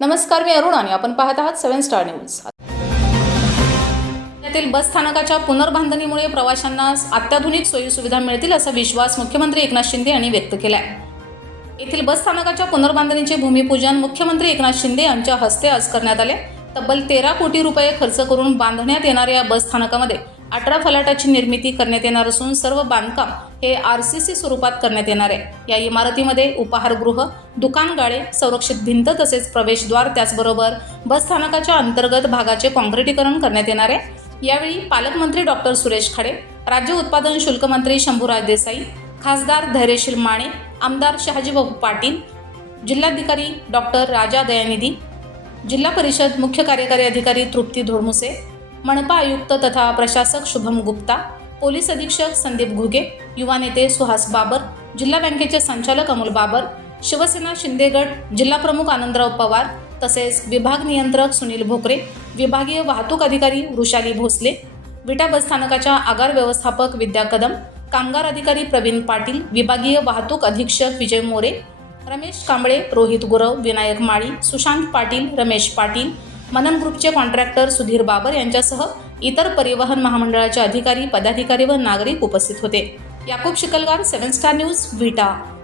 नमस्कार मी अरुण आणि आपण पाहत आहात सेव्हन स्टार न्यूज पुण्यातील बस स्थानकाच्या पुनर्बांधणीमुळे प्रवाशांना अत्याधुनिक सोयीसुविधा मिळतील असा विश्वास मुख्यमंत्री एकनाथ शिंदे यांनी व्यक्त केलाय. येथील बस स्थानकाच्या पुनर्बांधणीचे भूमिपूजन मुख्यमंत्री एकनाथ शिंदे यांच्या हस्ते आज करण्यात आले. तब्बल तेरा कोटी रुपये खर्च करून बांधण्यात येणाऱ्या या बस स्थानकामध्ये अठरा फलाटाची निर्मिती करण्यात येणार असून सर्व बांधकाम हे आर सी सी स्वरूपात करण्यात येणार आहे. या इमारतीमध्ये उपाहारगृह दुकानगाळे संरक्षित भिंत तसेच प्रवेशद्वार त्याचबरोबर बस स्थानकाच्या अंतर्गत भागाचे काँक्रिटीकरण करण्यात येणार आहे. यावेळी पालकमंत्री डॉक्टर सुरेश खाडे राज्य उत्पादन शुल्क मंत्री शंभूराज देसाई खासदार धैर्यशील माने आमदार शहाजीबाबू पाटील जिल्हाधिकारी डॉक्टर राजा दयानिधी जिल्हा परिषद मुख्य कार्यकारी अधिकारी तृप्ती धोडमुसे मनपा आयुक्त तथा प्रशासक शुभम गुप्ता पोलीस अधीक्षक संदीप घुगे युवा नेते सुहास बाबर जिल्हा बँकेचे संचालक अमोल बाबर शिवसेना शिंदेगड जिल्हा प्रमुख आनंदराव पवार तसेच विभाग नियंत्रक सुनील भोकरे विभागीय वाहतूक अधिकारी वृषाली भोसले विटा बसस्थानकाच्या आगार व्यवस्थापक विद्या कदम कामगार अधिकारी प्रवीण पाटील विभागीय वाहतूक अधीक्षक विजय मोरे रमेश कांबळे रोहित गुरव विनायक माळी सुशांत पाटील रमेश पाटील मनन ग्रुपचे कॉन्ट्रॅक्टर सुधीर बाबर यांच्यासह इतर परिवहन महामंडळाचे अधिकारी पदाधिकारी व नागरिक उपस्थित होते. Yakub Shikalgar seven star news Vita